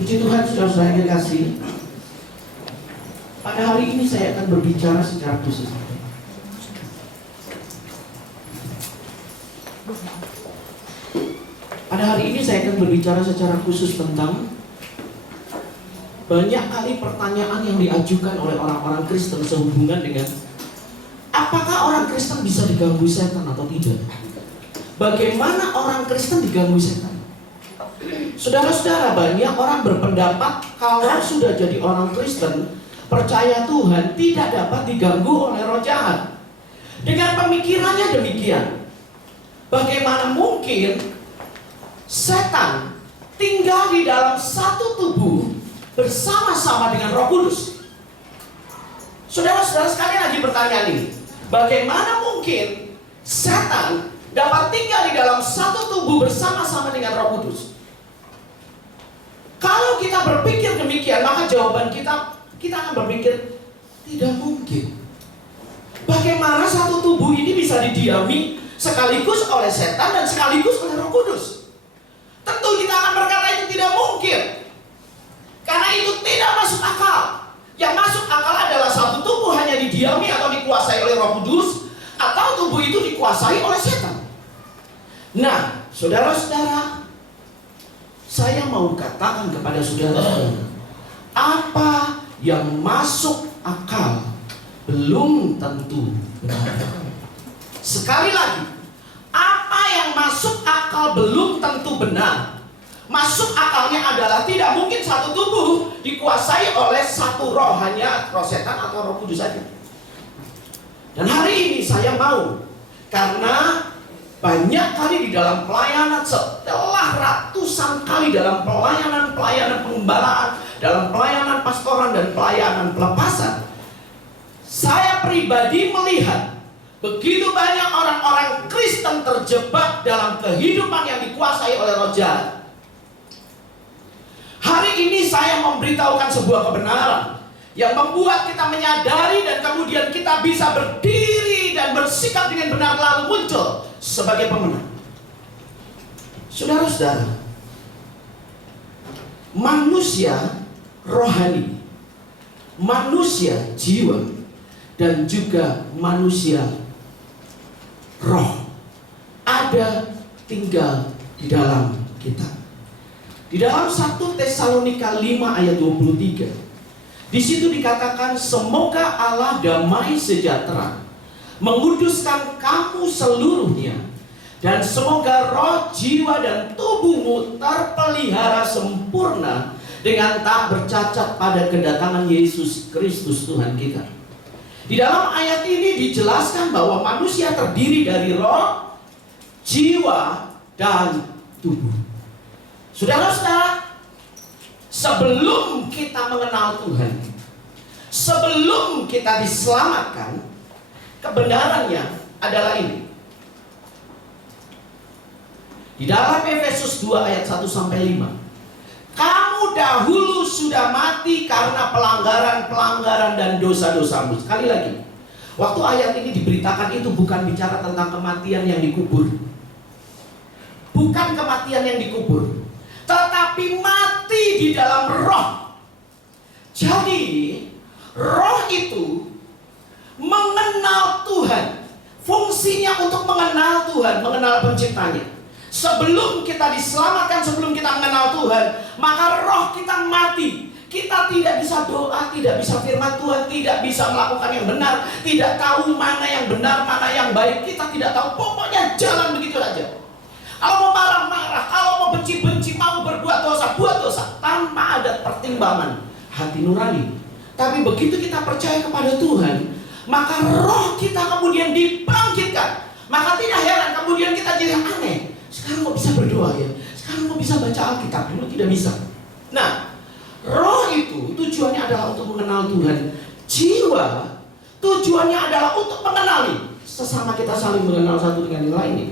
Puji Tuhan, saudara-saudara yang dikasihi. Pada hari ini saya akan berbicara secara khusus. Pada hari ini saya akan berbicara secara khusus tentang banyak kali pertanyaan yang diajukan oleh orang-orang Kristen sehubungan dengan apakah orang Kristen bisa diganggu setan atau tidak? Bagaimana orang Kristen diganggu setan? Saudara-saudara, banyak orang berpendapat kalau sudah jadi orang Kristen, percaya Tuhan, tidak dapat diganggu oleh roh jahat. Dengan pemikirannya demikian, bagaimana mungkin setan tinggal di dalam satu tubuh bersama-sama dengan Roh Kudus? Saudara-saudara sekalian lagi pertanyaan ini, bagaimana mungkin setan dapat tinggal di dalam satu tubuh bersama-sama dengan Roh Kudus? Kalau kita berpikir demikian, maka jawaban kita akan berpikir tidak mungkin. Bagaimana satu tubuh ini bisa didiami sekaligus oleh setan dan sekaligus oleh Roh Kudus? Tentu kita akan berkata itu tidak mungkin, karena itu tidak masuk akal. Yang masuk akal adalah satu tubuh hanya didiami atau dikuasai oleh Roh Kudus, atau tubuh itu dikuasai oleh setan. Nah, saudara-saudara, saya mau katakan kepada saudara, apa yang masuk akal belum tentu benar. Sekali lagi, apa yang masuk akal belum tentu benar. Masuk akalnya adalah tidak mungkin satu tubuh dikuasai oleh satu roh, hanya roh setan atau Roh Kudus saja. Dan hari ini saya mau, karena banyak kali di dalam pelayanan, setelah ratusan kali dalam pelayanan pengembalaan, dalam pelayanan pastoran dan pelayanan pelepasan, saya pribadi melihat begitu banyak orang-orang Kristen terjebak dalam kehidupan yang dikuasai oleh roh jahat. Hari ini saya memberitahukan sebuah kebenaran yang membuat kita menyadari dan kemudian kita bisa berdiri dan bersikap dengan benar lalu muncul sebagai pemenang. Saudara-saudara, manusia rohani, manusia jiwa, dan juga manusia roh ada tinggal di dalam kita. Di dalam 1 Tesalonika 5 ayat 23, di situ dikatakan, semoga Allah damai sejahtera menguduskan kamu seluruhnya, dan semoga roh, jiwa, dan tubuhmu terpelihara sempurna dengan tak bercacat pada kedatangan Yesus Kristus Tuhan kita. Di dalam ayat ini dijelaskan bahwa manusia terdiri dari roh, jiwa, dan tubuh. Saudara-saudara, sebelum kita mengenal Tuhan, sebelum kita diselamatkan, kebenarannya adalah ini. Di dalam Efesus 2 ayat 1-5, kamu dahulu sudah mati karena pelanggaran-pelanggaran dan dosa-dosamu. Sekali lagi, waktu ayat ini diberitakan itu bukan bicara tentang kematian yang dikubur. Bukan kematian yang dikubur, tetapi mati di dalam roh. Jadi, roh itu mengenal Tuhan. Fungsinya untuk mengenal Tuhan, mengenal penciptanya. Sebelum kita diselamatkan, sebelum kita mengenal Tuhan, maka roh kita mati. Kita tidak bisa doa, tidak bisa firman Tuhan, tidak bisa melakukan yang benar, tidak tahu mana yang benar, mana yang baik. Kita tidak tahu, pokoknya jalan begitu saja. Kalau mau marah-marah, kalau mau benci-benci, mau berbuat dosa, buat dosa, tanpa ada pertimbangan hati nurani. Tapi begitu kita percaya kepada Tuhan, maka roh kita kemudian dibangkitkan. Maka tidak heran kemudian kita jadi aneh. Sekarang kok bisa berdoa ya? Sekarang kok bisa baca Alkitab? Dulu tidak bisa. Nah, roh itu tujuannya adalah untuk mengenal Tuhan. Jiwa tujuannya adalah untuk mengenali sesama, kita saling mengenal satu dengan yang lainnya.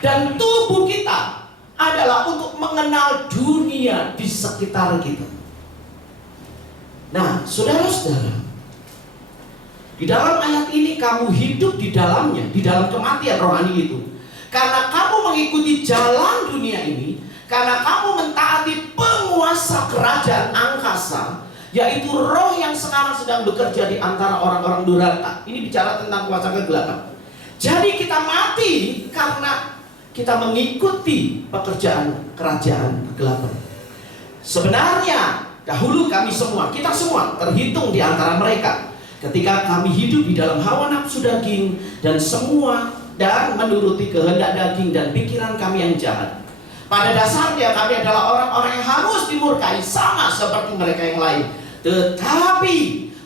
Dan tubuh kita adalah untuk mengenal dunia di sekitar kita. Nah, saudara-saudara, di dalam ayat ini kamu hidup di dalamnya, di dalam kematian rohani itu. Karena kamu mengikuti jalan dunia ini, karena kamu mentaati penguasa kerajaan yaitu roh yang sekarang sedang bekerja di antara orang-orang durhaka. Ini bicara tentang kuasa kegelapan. Jadi kita mati karena kita mengikuti pekerjaan kerajaan kegelapan. Sebenarnya dahulu kita semua terhitung di antara mereka ketika kami hidup di dalam hawa nafsu daging dan menuruti kehendak daging dan pikiran kami yang jahat. Pada dasarnya kami adalah orang-orang yang harus dimurkai sama seperti mereka yang lain. Tetapi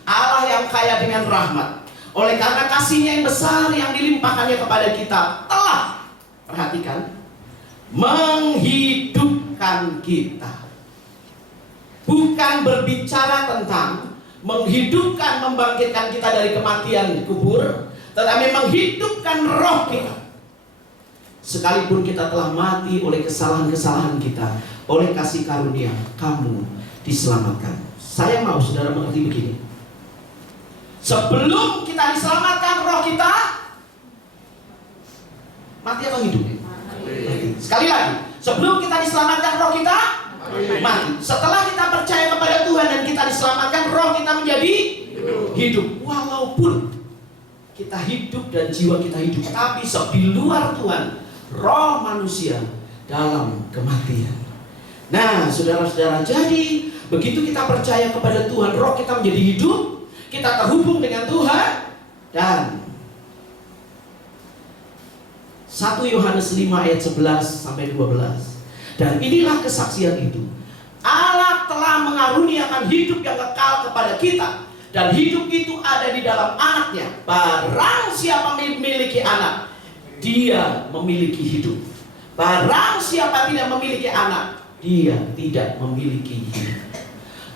Allah yang kaya dengan rahmat, oleh karena kasih-Nya yang besar yang dilimpahkannya kepada kita, telah, perhatikan, menghidupkan kita. Bukan berbicara tentang menghidupkan, membangkitkan kita dari kematian kubur, tetapi menghidupkan roh kita. Sekalipun kita telah mati oleh kesalahan-kesalahan kita, oleh kasih karunia, kamu diselamatkan. Saya mau saudara mengerti begini. Sebelum kita diselamatkan, roh kita mati atau hidup? Mati. Sekali lagi, sebelum kita diselamatkan, roh kita mati. Setelah kita percaya kepada Tuhan dan kita diselamatkan, roh kita menjadi hidup. Walaupun kita hidup dan jiwa kita hidup, tapi di luar Tuhan, roh manusia dalam kematian. Nah, saudara-saudara, jadi begitu kita percaya kepada Tuhan, roh kita menjadi hidup, kita terhubung dengan Tuhan. Dan 1 Yohanes 5 ayat 11 sampai 12. Dan inilah kesaksian itu, Allah telah mengaruniakan hidup yang kekal kepada kita, dan hidup itu ada di dalam Anaknya. Barang siapa memiliki Anak, dia memiliki hidup. Barang siapa tidak memiliki Anak, dia tidak memiliki hidup.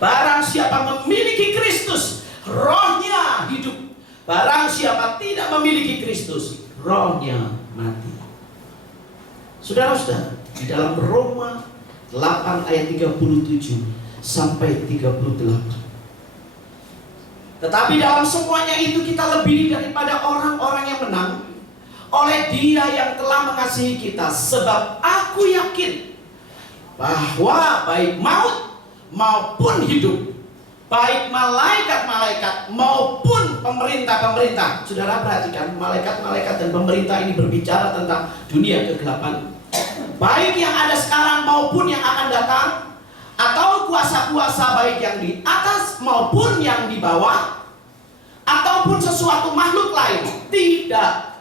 Barang siapa memiliki Kristus, rohnya hidup. Barang siapa tidak memiliki Kristus, rohnya mati. Saudara-saudara, di dalam Roma 8 ayat 37 sampai 38. Tetapi dalam semuanya itu kita lebih daripada orang-orang yang menang oleh Dia yang telah mengasihi kita. Sebab aku yakin bahwa baik maut maupun hidup, baik malaikat-malaikat maupun pemerintah-pemerintah. Saudara perhatikan, malaikat-malaikat dan pemerintah ini berbicara tentang dunia kegelapan. Baik yang ada sekarang maupun yang akan datang, atau kuasa-kuasa baik yang di atas maupun yang di bawah, ataupun sesuatu makhluk lain, tidak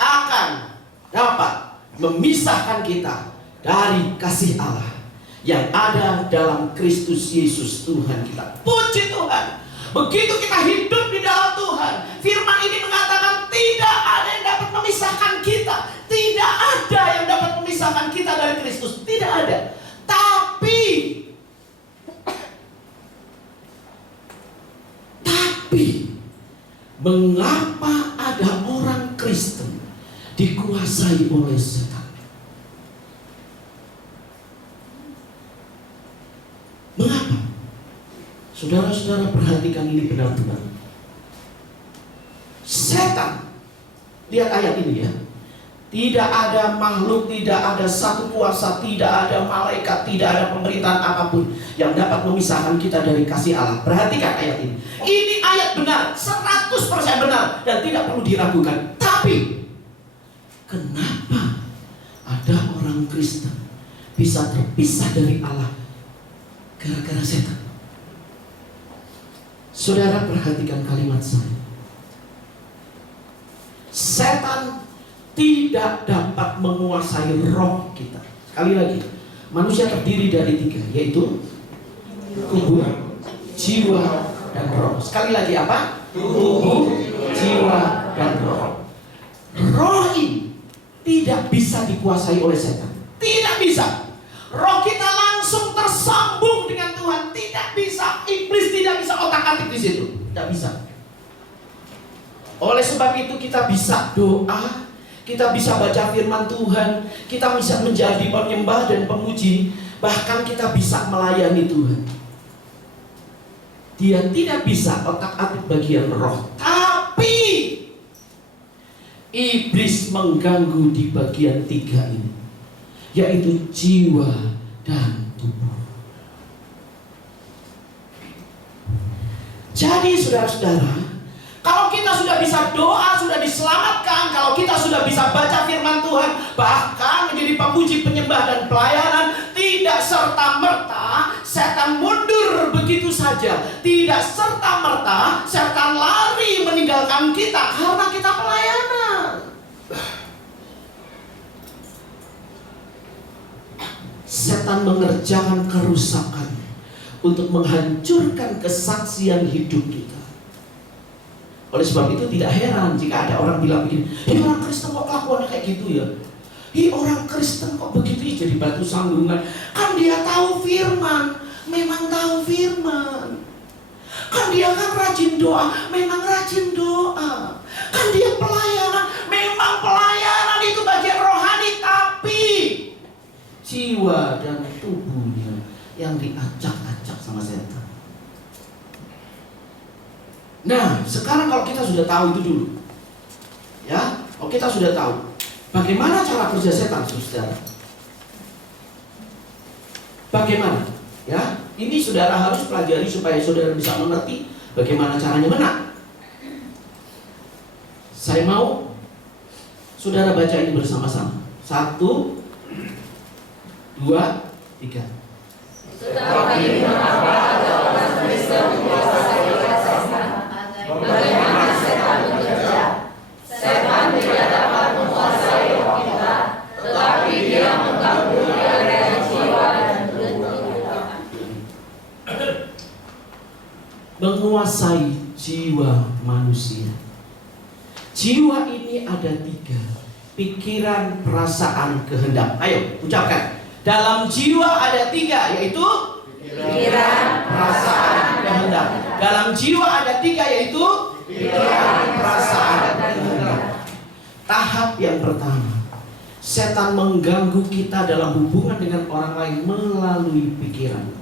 akan dapat memisahkan kita dari kasih Allah yang ada dalam Kristus Yesus Tuhan kita. Puji Tuhan. Begitu kita hidup di dalam Tuhan, firman ini mengatakan tidak ada yang dapat memisahkan kita. Tidak ada yang dapat memisahkan kita dari Kristus. Tidak ada. Tapi mengapa ada orang Kristen dikuasai oleh setan? Mengapa? Saudara-saudara perhatikan ini benar-benar. Setan, lihat ayat ini ya. Tidak ada makhluk, tidak ada satu kuasa, tidak ada malaikat, tidak ada pemerintahan apapun yang dapat memisahkan kita dari kasih Allah. Perhatikan ayat ini. Ini ayat benar, 100% benar dan tidak perlu diragukan. Tapi kenapa ada orang Kristen bisa terpisah dari Allah gara-gara setan? Saudara perhatikan kalimat saya. Setan tidak dapat menguasai roh kita. Sekali lagi, manusia terdiri dari 3, yaitu tubuh, jiwa, dan roh. Sekali lagi apa? Tubuh, jiwa, dan roh. Roh ini tidak bisa dikuasai oleh setan. Tidak bisa. Roh kita langsung tersambung dengan Tuhan. Tidak bisa. Iblis tidak bisa otak-atik di situ. Tidak bisa. Oleh sebab itu kita bisa doa, kita bisa baca firman Tuhan, kita bisa menjadi penyembah dan pemuji, bahkan kita bisa melayani Tuhan. Dia tidak bisa otak-atik bagian roh. Tapi iblis mengganggu di bagian 3 ini, yaitu jiwa dan tubuh. Jadi saudara-saudara, kalau kita sudah bisa doa, sudah diselamatkan, kalau kita sudah bisa baca firman Tuhan, bahkan menjadi pemuji, penyembah dan pelayanan, tidak serta-merta setan mundur begitu saja. Tidak serta-merta setan lari meninggalkan kita karena kita pelayanan. Setan mengerjakan kerusakan untuk menghancurkan kesaksian hidup kita. Oleh sebab itu tidak heran jika ada orang bilang begini, orang Kristen kok kelakuannya kayak gitu ya? Orang Kristen kok begitu jadi batu sandungan? Kan dia tahu firman, memang tahu firman. Kan dia kan rajin doa, memang rajin doa. Kan dia pelayanan, memang pelayanan itu bagian rohani, tapi jiwa dan tubuhnya yang diacak-acak sama setan. Nah, sekarang kalau kita sudah tahu itu dulu, ya, kalau kita sudah tahu bagaimana cara kerja setan, saudara. Bagaimana? Ya, ini saudara harus pelajari supaya saudara bisa mengerti bagaimana caranya menang. Saya mau saudara baca ini bersama-sama. 1, 2, 3. Tetapi mengapa ada orang Kristen menguasai setan? Bagaimana setan bekerja? Setan tidak dapat menguasai roh kita, tetapi dia mengganggu area jiwa dan tubuh kita. Menguasai jiwa manusia. Jiwa ini ada 3: pikiran, perasaan, kehendak. Ayo ucapkan. Dalam jiwa ada 3, yaitu Pikiran, perasaan, kehendak. Dalam jiwa ada 3, yaitu pikiran, perasaan, dan kehendak. Tahap yang pertama, setan mengganggu kita dalam hubungan dengan orang lain melalui pikiran.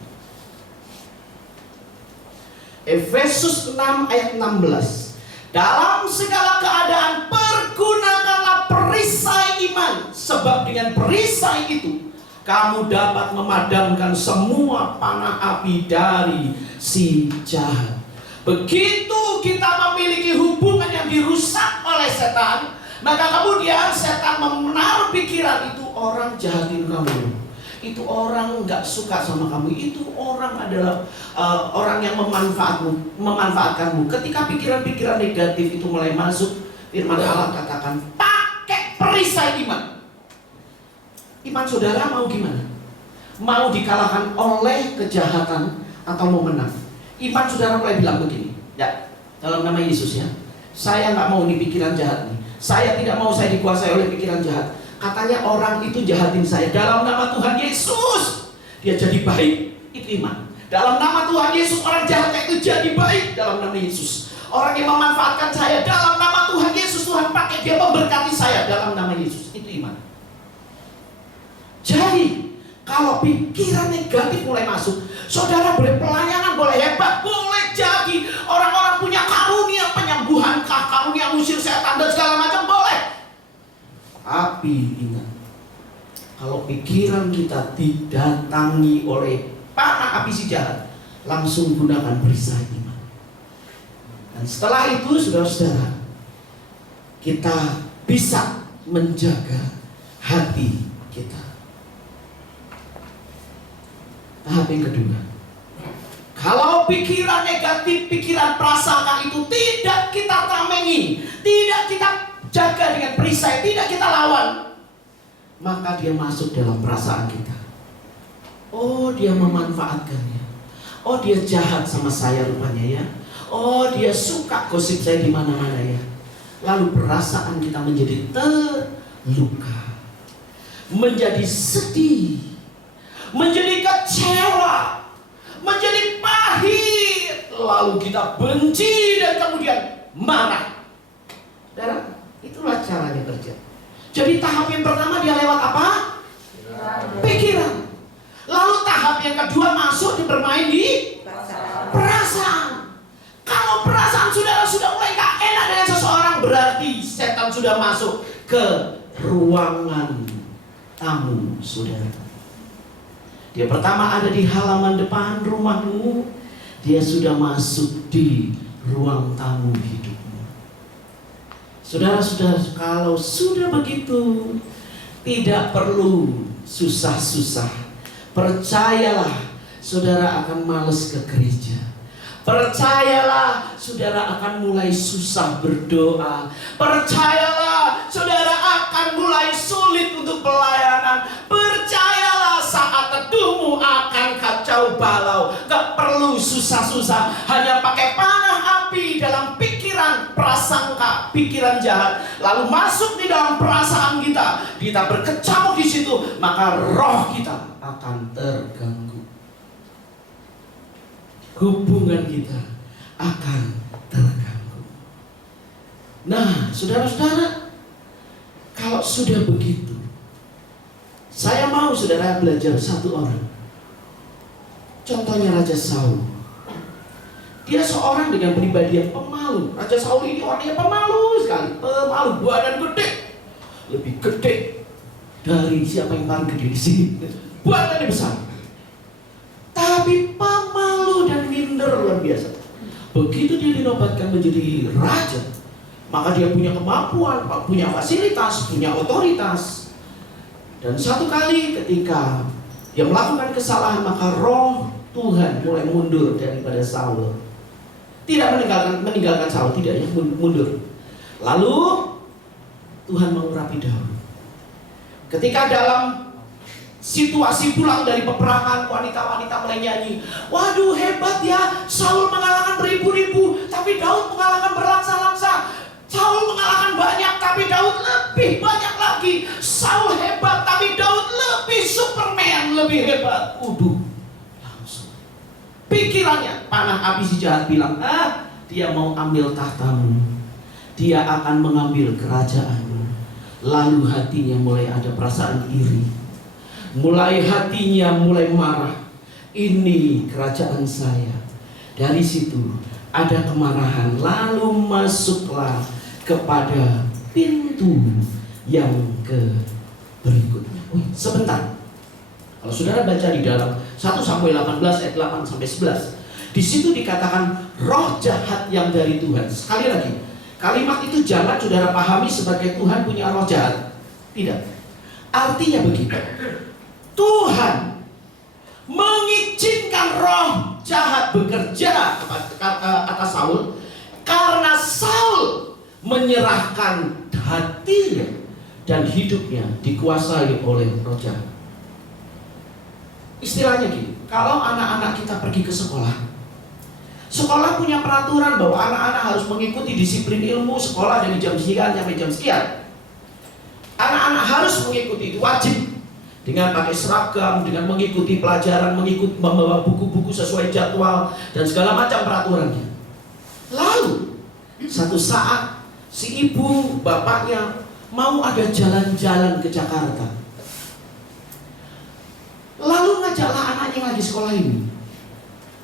Efesus 6 ayat 16. Dalam segala keadaan pergunakanlah perisai iman, sebab dengan perisai itu kamu dapat memadamkan semua panah api dari si jahat. Begitu kita memiliki hubungan yang dirusak oleh setan, maka kemudian setan menaruh pikiran, itu orang jahatin kamu, itu orang gak suka sama kamu, itu orang adalah orang yang memanfaatkanmu. Ketika pikiran-pikiran negatif itu mulai masuk, firman Allah katakan, pakai perisai iman. Iman saudara mau gimana? Mau dikalahkan oleh kejahatan atau mau menang? Iman saudara mulai bilang begini, ya, dalam nama Yesus ya, saya nggak mau ini pikiran jahat nih. Saya tidak mau saya dikuasai oleh pikiran jahat. Katanya orang itu jahatin saya. Dalam nama Tuhan Yesus, dia jadi baik. Itu iman. Dalam nama Tuhan Yesus, orang jahatnya itu jadi baik. Dalam nama Yesus. Orang yang memanfaatkan saya, dalam nama Tuhan Yesus, Tuhan pakai dia memberkati saya. Dalam nama Yesus. Itu iman. Jadi, kalau pikiran negatif mulai masuk, saudara boleh pelayanan, boleh hebat, boleh jadi orang-orang punya karunia penyembuhan, karunia usir setan dan segala macam, boleh. Tapi ingat, kalau pikiran kita didatangi oleh panah api si jahat, langsung gunakan perisai iman. Dan setelah itu, saudara-saudara, kita bisa menjaga hati kita. Tahap yang kedua, kalau pikiran negatif, pikiran prasangka itu tidak kita tamengi, tidak kita jaga dengan perisai, tidak kita lawan, maka dia masuk dalam perasaan kita. Oh, dia memanfaatkannya. Oh, dia jahat sama saya rupanya ya. Oh, dia suka gosip saya di mana-mana ya. Lalu perasaan kita menjadi terluka, menjadi sedih, menjadi kecewa, menjadi pahit, lalu kita benci dan kemudian marah. Dan itulah caranya kerja. Jadi tahap yang pertama dia lewat apa? Pikiran. Lalu tahap yang kedua masuk di bermain di perasaan. Kalau perasaan saudara sudah mulai gak enak dengan seseorang, berarti setan sudah masuk ke ruangan tamu saudara. Dia pertama ada di halaman depan rumahmu, Dia sudah masuk di ruang tamu hidupmu. Saudara-saudara, kalau sudah begitu, tidak perlu susah-susah. Percayalah, saudara akan malas ke gereja. Percayalah, saudara akan mulai susah berdoa. Percayalah, saudara akan mulai sulit untuk pelayanan. Percayalah, saat teduhmu akan kacau balau. Gak perlu susah-susah, hanya pakai panah api dalam pikiran, prasangka, pikiran jahat, lalu masuk di dalam perasaan kita. Kita berkecamuk di situ, maka roh kita akan terganggu. Hubungan kita akan terganggu. Nah, saudara-saudara, kalau sudah begitu, saya mau saudara belajar satu orang. Contohnya Raja Saul. Dia seorang dengan pribadi yang pemalu. Raja Saul ini orangnya pemalu sekali. Pemalu, badan gede. Lebih gede dari siapa yang paling gede di sini. Badannya besar. Tapi pemalu dan minder luar biasa. Begitu dia dinobatkan menjadi raja, maka dia punya kemampuan, punya fasilitas, punya otoritas. Dan satu kali ketika dia melakukan kesalahan, maka roh Tuhan mulai mundur daripada Saul. Tidak meninggalkan Saul, tidak, ya, mundur. Lalu Tuhan mengurapi Daud. Ketika dalam situasi pulang dari peperangan, wanita-wanita mulai nyanyi, waduh hebat ya, Saul mengalahkan beribu-ribu, tapi Daud mengalahkan berlangsa-langsa. Saul mengalahkan banyak, tapi Daud lebih banyak lagi. Saul hebat, tapi Daud lebih Superman, lebih hebat. Langsung pikirannya, panah api si jahat bilang, dia mau ambil tahtamu, dia akan mengambil kerajaanmu. Lalu hatinya mulai ada perasaan iri. Mulai hatinya mulai marah. Ini kerajaan saya. Dari situ ada kemarahan. Lalu masuklah kepada pintu yang berikutnya. Sebentar. Kalau saudara baca di dalam 1 Samuel 18 ayat 8 sampai 11, di situ dikatakan roh jahat yang dari Tuhan. Sekali lagi, kalimat itu jangan saudara pahami sebagai Tuhan punya roh jahat. Tidak. Artinya begitu. Tuhan mengizinkan roh jahat bekerja atas Saul karena Saul menyerahkan hatinya dan hidupnya dikuasai oleh roh jahat. Istilahnya gini, kalau anak-anak kita pergi ke sekolah, sekolah punya peraturan bahwa anak-anak harus mengikuti disiplin ilmu sekolah dari jam sekian sampai jam sekian. Anak-anak harus mengikuti, itu wajib. Dengan pakai seragam, dengan mengikuti pelajaran, membawa buku-buku sesuai jadwal dan segala macam peraturannya. Lalu satu saat si ibu bapaknya mau ada jalan-jalan ke Jakarta. Lalu ngajaklah anaknya lagi sekolah ini.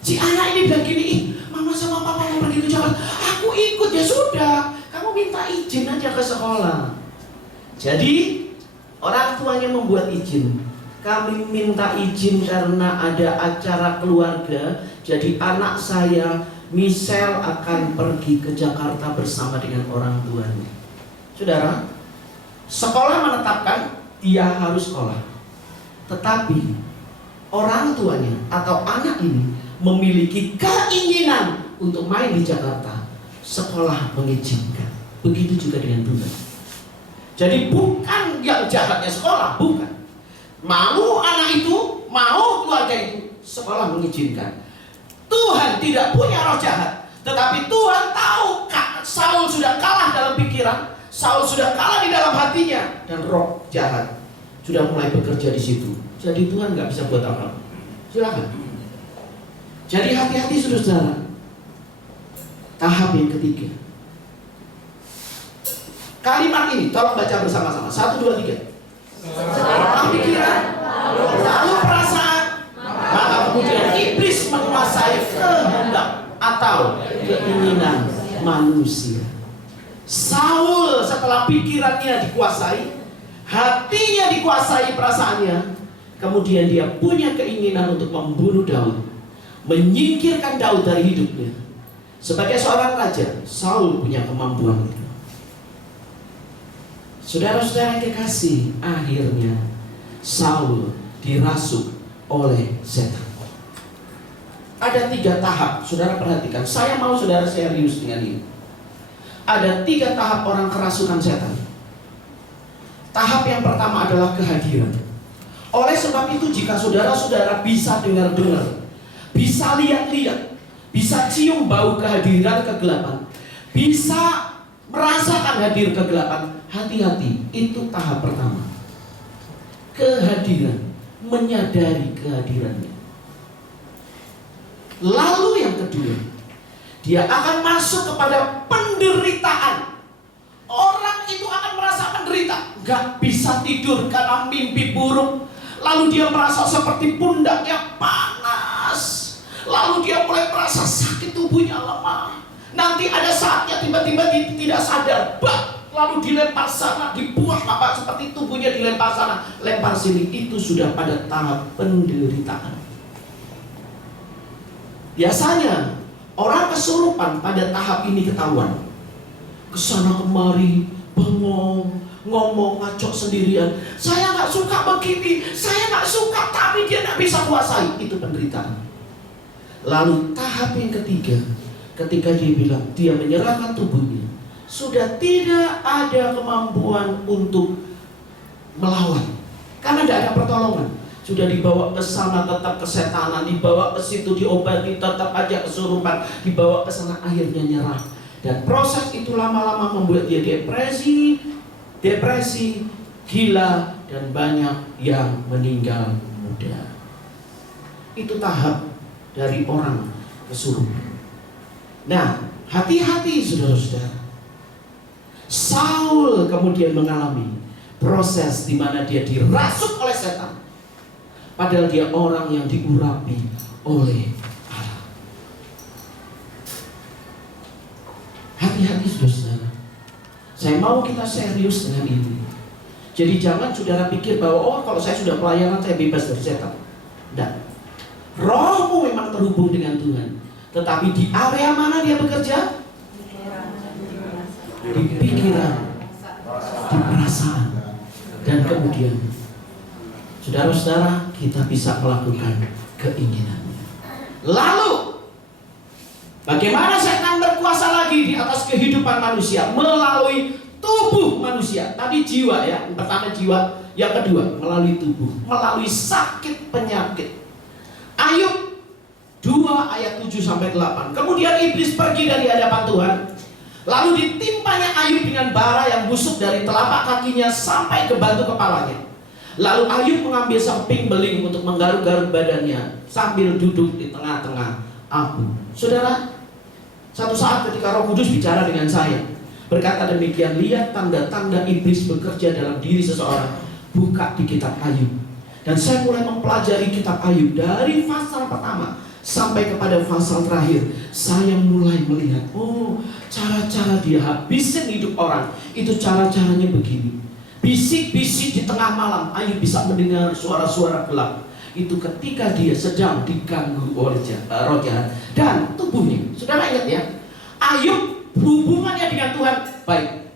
Si anak ini bilang gini, mama sama papa mau pergi ke Jakarta. Aku ikut, ya sudah, kamu minta izin aja ke sekolah. Jadi orang tuanya membuat izin. Kami minta izin karena ada acara keluarga. Jadi anak saya Michelle akan pergi ke Jakarta bersama dengan orang tuanya. Saudara, sekolah menetapkan dia harus sekolah. Tetapi orang tuanya atau anak ini memiliki keinginan untuk main di Jakarta. Sekolah mengizinkan. Begitu juga dengan Tuhan. Jadi bukan yang jahatnya sekolah, bukan. Mau anak itu, mau keluarga itu, sekolah mengizinkan. Tuhan tidak punya roh jahat, tetapi Tuhan tahu Saul sudah kalah dalam pikiran, Saul sudah kalah di dalam hatinya, dan roh jahat sudah mulai bekerja di situ. Jadi Tuhan nggak bisa buat apa-apa. Silakan. Jadi hati-hati saudara. Tahap yang ketiga. Kalimat ini tolong baca bersama-sama. 1, 2, 3. Pertama pikiran, lalu perasaan, maka kemudian iblis menguasai kehendak atau keinginan manusia. Saul setelah pikirannya dikuasai, hatinya dikuasai, perasaannya, kemudian dia punya keinginan untuk membunuh Daud. menyingkirkan Daud dari hidupnya. Sebagai seorang raja, Saul punya kemampuan itu. Saudara-saudara yang kekasih, akhirnya Saul dirasuk oleh setan. Ada 3 tahap, saudara perhatikan. Saya mau saudara serius dengan ini. Ada 3 tahap orang kerasukan setan. Tahap yang pertama adalah kehadiran. Oleh sebab itu, jika saudara-saudara bisa dengar-dengar, bisa lihat-lihat, bisa cium bau kehadiran kegelapan, bisa merasakan hadir kegelapan, hati-hati, itu tahap pertama. Kehadiran, menyadari kehadirannya. Lalu yang kedua, dia akan masuk kepada penderitaan. Orang itu akan merasa menderita, gak bisa tidur karena mimpi buruk. Lalu dia merasa seperti pundaknya panas. Lalu dia mulai merasa sakit, tubuhnya lemah. Nanti ada saatnya tiba-tiba dia tidak sadar, lalu dilempar sana, dibuang apa seperti tubuhnya dilempar sana, lempar sini. Itu sudah pada tahap penderitaan. Biasanya orang kesurupan pada tahap ini ketahuan. Kesana kemari, bengong, ngomong ngacok sendirian. Saya nggak suka begini, saya nggak suka, tapi dia nggak bisa kuasai. Itu penderitaan. Lalu tahap yang ketiga, ketika dia bilang dia menyerahkan tubuhnya, sudah tidak ada kemampuan untuk melawan, karena tidak ada pertolongan. Sudah dibawa ke sana tetap kesetanan, dibawa ke situ diobati tetap aja kesurupan, dibawa ke sana akhirnya nyerah. Dan proses itu lama-lama membuat dia depresi, gila, dan banyak yang meninggal muda. Itu tahap dari orang kesurupan. Nah, hati-hati saudara-saudara. Saul kemudian mengalami proses di mana dia dirasuk oleh setan. Padahal dia orang yang diurapi oleh Allah. Hati-hati saudara. Saya mau kita serius dengan ini. Jadi jangan saudara pikir bahwa oh kalau saya sudah pelayanan saya bebas dari setan. Tidak. Rohmu memang terhubung dengan Tuhan. Tetapi di area mana dia bekerja? Di pikiran, di perasaan, dan kemudian saudara-saudara, kita bisa melakukan keinginannya. Lalu bagaimana setan berkuasa lagi di atas kehidupan manusia? Melalui tubuh manusia. Tadi jiwa ya, yang pertama jiwa, yang kedua melalui tubuh, melalui sakit penyakit. Ayub 2 ayat 7-8. Kemudian iblis pergi dari hadapan Tuhan. Lalu ditimpanya Ayub dengan bara yang busuk dari telapak kakinya sampai ke batu kepalanya. Lalu Ayub mengambil seping beling untuk menggaruk-garuk badannya sambil duduk di tengah-tengah api. Saudara, satu saat ketika Roh Kudus bicara dengan saya, berkata demikian, lihat tanda-tanda iblis bekerja dalam diri seseorang. Buka di kitab Ayub. Dan saya mulai mempelajari kitab Ayub dari pasal pertama sampai kepada pasal terakhir. Saya mulai melihat, oh cara-cara dia habisin hidup orang, itu cara-caranya begini. Bisik-bisik di tengah malam, Ayub bisa mendengar suara-suara gelap. Itu ketika dia sedang diganggu oleh roh jahat dan tubuhnya. Saudara ingat ya, Ayub hubungannya dengan Tuhan baik.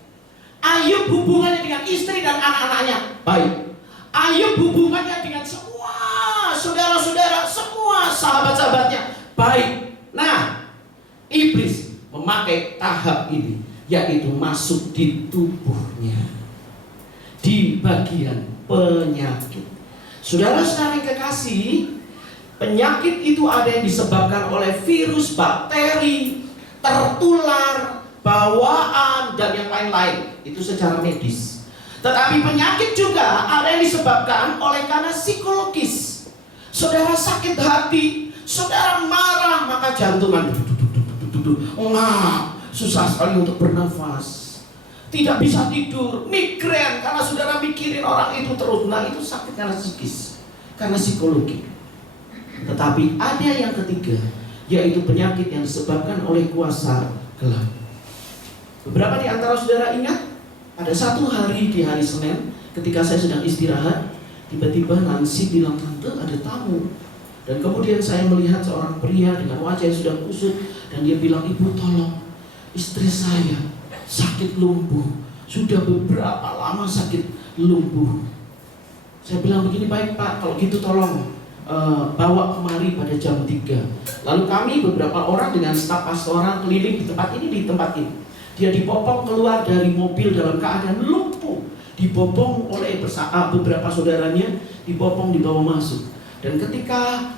Ayub hubungannya dengan istri dan anak-anaknya baik. Ayub hubungannya dengan semua saudara-saudara, semua sahabat-sahabatnya baik. Nah, iblis memakai tahap ini, yaitu masuk di tubuhnya, di bagian penyakit. Saudara-saudara yang kekasih, penyakit itu ada yang disebabkan oleh virus, bakteri, tertular, bawaan, dan yang lain-lain. Itu secara medis. Tetapi penyakit juga ada yang disebabkan oleh karena psikologis. Saudara sakit hati, saudara marah, maka jantungan susah sekali untuk bernafas, tidak bisa tidur, migrain karena saudara mikirin orang itu terus. Nah, itu sakit karena psikis, karena psikologi. Tetapi ada yang ketiga, yaitu penyakit yang disebabkan oleh kuasa gelap. Beberapa di antara saudara ingat, pada satu hari di hari Senin, ketika saya sedang istirahat, tiba-tiba Nancy bilang, tante ada tamu. Dan kemudian saya melihat seorang pria dengan wajah yang sudah kusut, dan dia bilang, "Ibu, tolong, istri saya sakit lumpuh, sudah beberapa lama sakit lumpuh." Saya bilang, "Begini, baik Pak, kalau gitu tolong bawa kemari pada jam 3. Lalu kami beberapa orang dengan staf pastoral keliling di tempat ini. Dia dibopong keluar dari mobil dalam keadaan lumpuh, dibopong oleh beberapa saudaranya, dibopong dibawa masuk. Dan ketika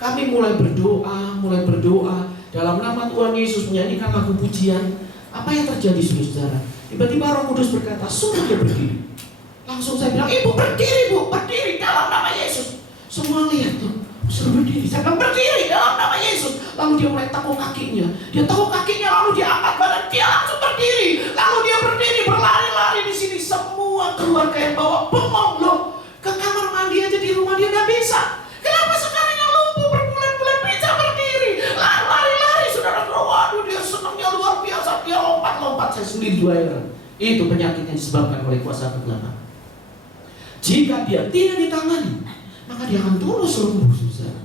kami mulai berdoa dalam nama Tuhan Yesus, menyanyikan lagu pujian, apa yang terjadi saudara? Tiba-tiba Roh Kudus berkata, "Suruh dia berdiri." Langsung saya bilang, "Ibu berdiri, Bu, berdiri dalam nama Yesus." Semua lihat tuh, suruh berdiri. Saya bilang, "Berdiri dalam nama Yesus." Lalu dia mulai tekuk kakinya. Dia tekuk kakinya, lalu dia angkat badan, dia langsung berdiri. Lalu dia berdiri, berlari-lari di sini. Semua keluarga yang bawa bengong loh. Ke kamar mandi aja di rumah dia nggak bisa. Kenapa sekarang yang lumpuh berbulan-bulan bisa berdiri? Lari-lari, saudara. Waduh, dia senangnya luar biasa. Dia lompat-lompat. Saya sendiri juga heran. Itu penyakit yang disebabkan oleh kuasa kegelapan. Jika dia tidak ditangani, maka dia akan terus lumpuh, saudara.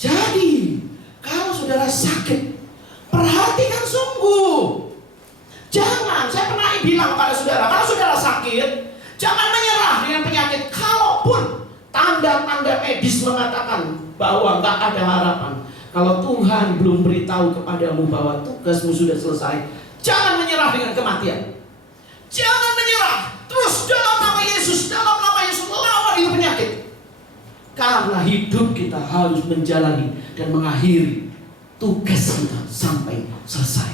Jadi, kalau saudara sakit, perhatikan sungguh. Jangan, saya pernah bilang kepada saudara, kalau saudara sakit, jangan menyerah dengan penyakit. Kalaupun tanda-tanda medis mengatakan bahwa nggak ada harapan, kalau Tuhan belum beritahu kepadamu bahwa tugasmu sudah selesai, jangan menyerah dengan kematian. Jangan menyerah. Terus dalam nama Yesus lawan itu penyakit. Karena hidup kita harus menjalani dan mengakhiri tugas kita sampai selesai.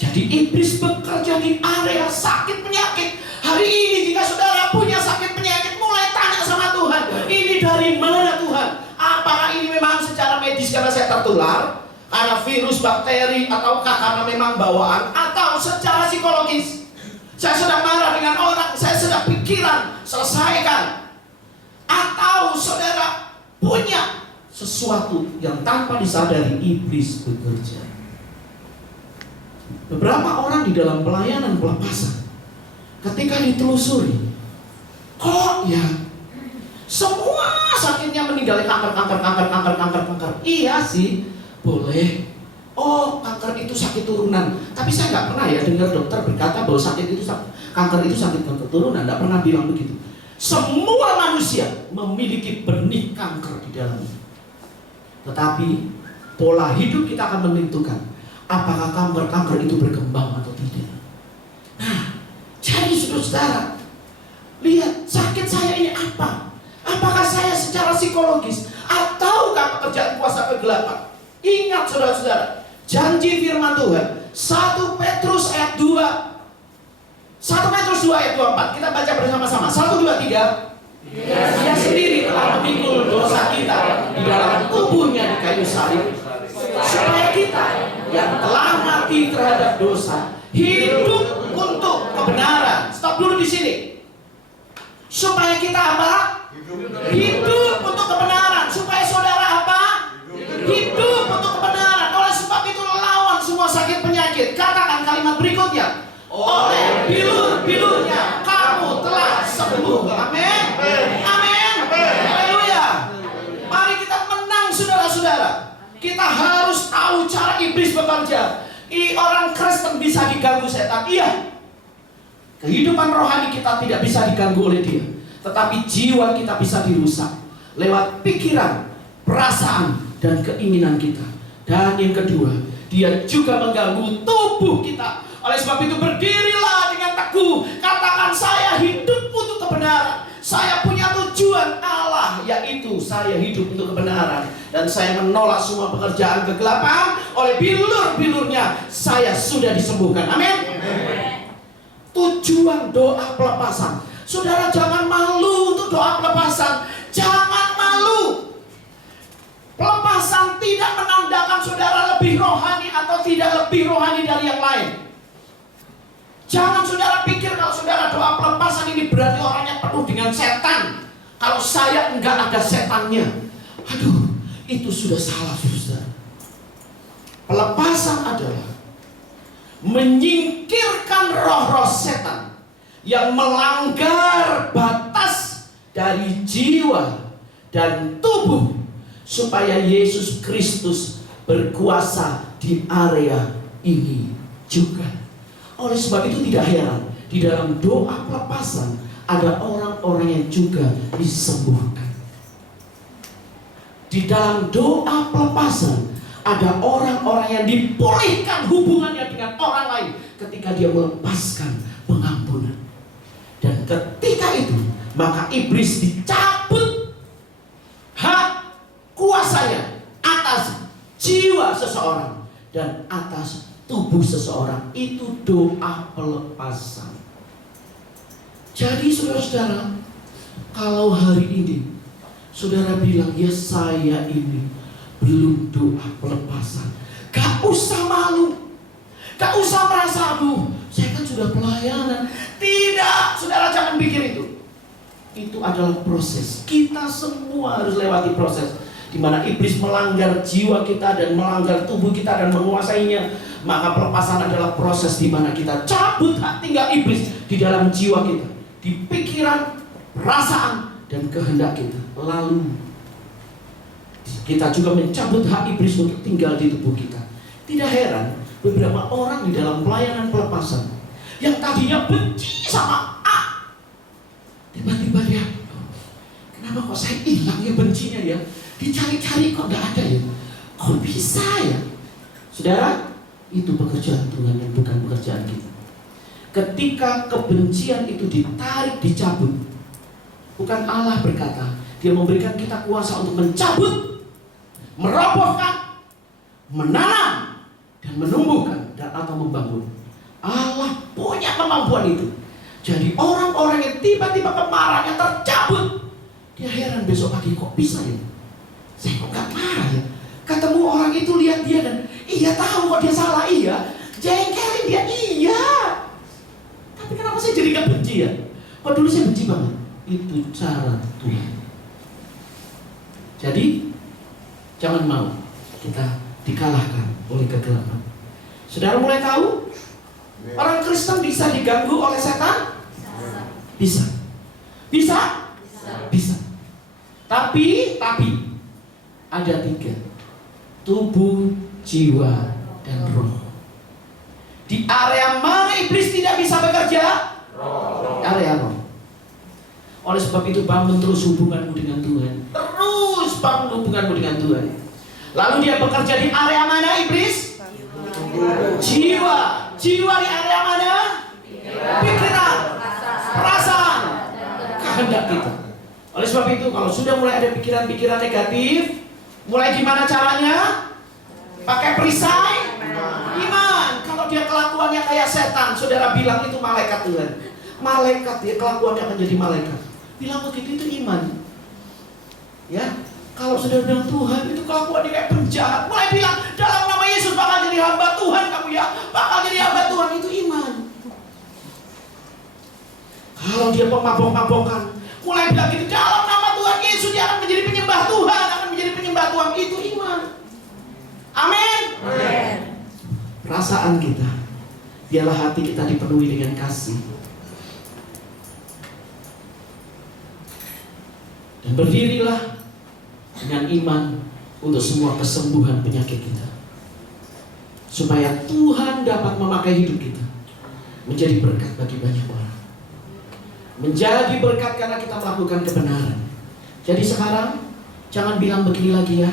Jadi iblis bekerja di area sakit penyakit. Hari ini jika saudara punya sakit penyakit, mulai tanya sama Tuhan, "Ini dari mana Tuhan? Apakah ini memang secara medis karena saya tertular, karena virus, bakteri, ataukah karena memang bawaan, atau secara psikologis? Saya sedang marah dengan orang, saya sedang pikiran, selesaikan. Atau saudara punya sesuatu yang tanpa disadari iblis bekerja." Beberapa orang di dalam pelayanan pelepasan, ketika ditelusuri, kok ya semua sakitnya meninggal, kanker. Iya sih, boleh. Oh, kanker itu sakit turunan. Tapi saya nggak pernah ya dengar dokter berkata bahwa kanker itu sakit keturunan. Nggak pernah bilang begitu. Semua manusia memiliki benih kanker di dalamnya. Tetapi pola hidup kita akan menentukan apakah kanker itu berkembang atau tidak. Nah, jadi saudara, lihat sakit saya ini apa? Apakah saya secara psikologis ataukah pekerjaan kuasa kegelapan? Ingat saudara-saudara, janji firman Tuhan 1 Petrus ayat 2. 1 Petrus 2 ayat 24. Kita baca bersama-sama. 1, 2, 3. Dia sendiri telah memikul dosa kita di dalam tubuhnya di kayu salib, supaya kita yang telah mati terhadap dosa hidup untuk kebenaran. Stop dulu di sini. Supaya kita apa? Hidup untuk kebenaran. Supaya saudara apa? Hidup untuk kebenaran. Oleh sebab itu lawan semua sakit penyakit. Katakan kalimat berikutnya. Oleh bilur-bilurnya kamu telah sembuh. Amin. Amin. Haleluya. Mari kita menang saudara-saudara. Kita harus tahu cara iblis bekerja. Orang Kristen bisa diganggu setan. Iya. Kehidupan rohani kita tidak bisa diganggu oleh dia. Tetapi jiwa kita bisa dirusak lewat pikiran, perasaan, dan keinginan kita. Dan yang kedua, dia juga mengganggu tubuh kita. Oleh sebab itu berdirilah dengan teguh. Katakan, saya hidup untuk kebenaran. Saya punya tujuan Allah, yaitu saya hidup untuk kebenaran. Dan saya menolak semua pekerjaan kegelapan. Oleh bilur-bilurnya saya sudah disembuhkan. Amin. Tujuan doa pelepasan. Saudara jangan malu untuk doa pelepasan. Jangan malu. Pelepasan tidak menandakan saudara lebih rohani atau tidak lebih rohani dari yang lain. Jangan saudara pikir kalau saudara doa pelepasan ini berarti orangnya penuh dengan setan. Kalau saya enggak ada setannya. Aduh, itu sudah salah saudara. Pelepasan adalah menyingkirkan roh-roh setan yang melanggar batas dari jiwa dan tubuh supaya Yesus Kristus berkuasa di area ini juga. Oleh sebab itu tidak heran di dalam doa pelepasan ada orang-orang yang juga disembuhkan. Di dalam doa pelepasan ada orang-orang yang dipulihkan hubungannya dengan orang lain ketika dia melepaskan pengampunan. Dan ketika itu maka iblis dicabut hak kuasanya atas jiwa seseorang dan atas tubuh seseorang. Itu doa pelepasan. Jadi saudara-saudara, kalau hari ini saudara bilang, ya saya ini belum doa pelepasan, gak usah malu, gak usah merasa, aduh saya kan sudah pelayanan. Tidak, saudara jangan pikir itu. Itu adalah proses. Kita semua harus lewati proses di mana iblis melanggar jiwa kita dan melanggar tubuh kita dan menguasainya. Maka pelepasan adalah proses di mana kita cabut hak tinggal iblis di dalam jiwa kita, di pikiran, perasaan, dan kehendak kita. Lalu kita juga mencabut hak iblis untuk tinggal di tubuh kita. Tidak heran beberapa orang di dalam pelayanan pelepasan yang tadinya benci sama A, tiba-tiba dia, kenapa kok saya hilang ya bencinya ya? Dicari-cari kok gak ada ya? Kok bisa ya? Saudara, itu pekerjaan Tuhan yang bukan pekerjaan kita. Ketika kebencian itu ditarik, dicabut, bukan Allah berkata, Dia memberikan kita kuasa untuk mencabut, merobohkan, menanam, dan menumbuhkan dan atau membangun. Allah punya kemampuan itu. Jadi orang-orang yang tiba-tiba kemarahannya tercabut, dia heran besok pagi kok bisa ya? Saya kok gak marah ya? Ketemu orang itu, lihat dia dan iya tahu kok dia salah, iya jengkelin dia, iya. Tapi kenapa saya jadi gak benci ya? Kok dulu saya benci banget? Itu cara Tuhan. Jadi jangan mau kita dikalahkan oleh kegelapan. Saudara mulai tahu? Orang Kristen bisa diganggu oleh setan? Bisa. Bisa? Bisa. Tapi ada 3. Tubuh, jiwa, dan roh. Di area mana iblis tidak bisa bekerja? Area roh. Oleh sebab itu bangun terus hubunganmu dengan Tuhan. Terus bangun hubunganmu dengan Tuhan. Lalu dia bekerja di area mana iblis? Jiwa. Jiwa di area mana? Pikiran, perasaan, kehendak kita. Oleh sebab itu kalau sudah mulai ada pikiran-pikiran negatif, mulai gimana caranya? Pakai perisai iman. Kalau dia kelakuannya kayak setan, saudara bilang itu malaikat Tuhan. Malaikat, dia kelakuannya akan jadi malaikat. Bilang begitu itu iman. Ya, kalau saudara bilang Tuhan itu kelakuannya kayak penjahat, mulai bilang dalam nama Yesus bakal jadi hamba Tuhan kamu ya, bakal jadi hamba Tuhan, itu iman. Kalau dia pemabok-mabokan, mulai bilang gitu dalam nama Tuhan Yesus dia akan menjadi penyembah Tuhan, akan menjadi penyembah Tuhan, itu iman. Amin. Amin. Perasaan kita, biarlah hati kita dipenuhi dengan kasih. Dan berdirilah dengan iman untuk semua kesembuhan penyakit kita, supaya Tuhan dapat memakai hidup kita menjadi berkat bagi banyak orang. Menjadi berkat karena kita melakukan kebenaran. Jadi sekarang jangan bilang begini lagi ya.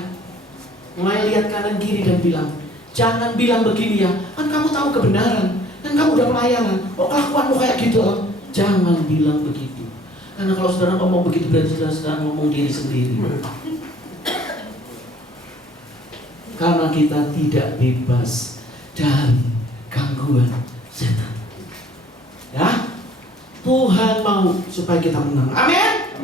Mulai lihat kanan kiri dan bilang, jangan bilang begini ya, kan kamu tahu kebenaran, kan kamu udah pelayanan, kok kelakuanmu kayak gitu loh. Jangan bilang begitu. Karena kalau saudara ngomong begitu berarti saudara sedang ngomong diri sendiri. Karena kita tidak bebas dari gangguan setan. Ya, Tuhan mau supaya kita menang. Amin.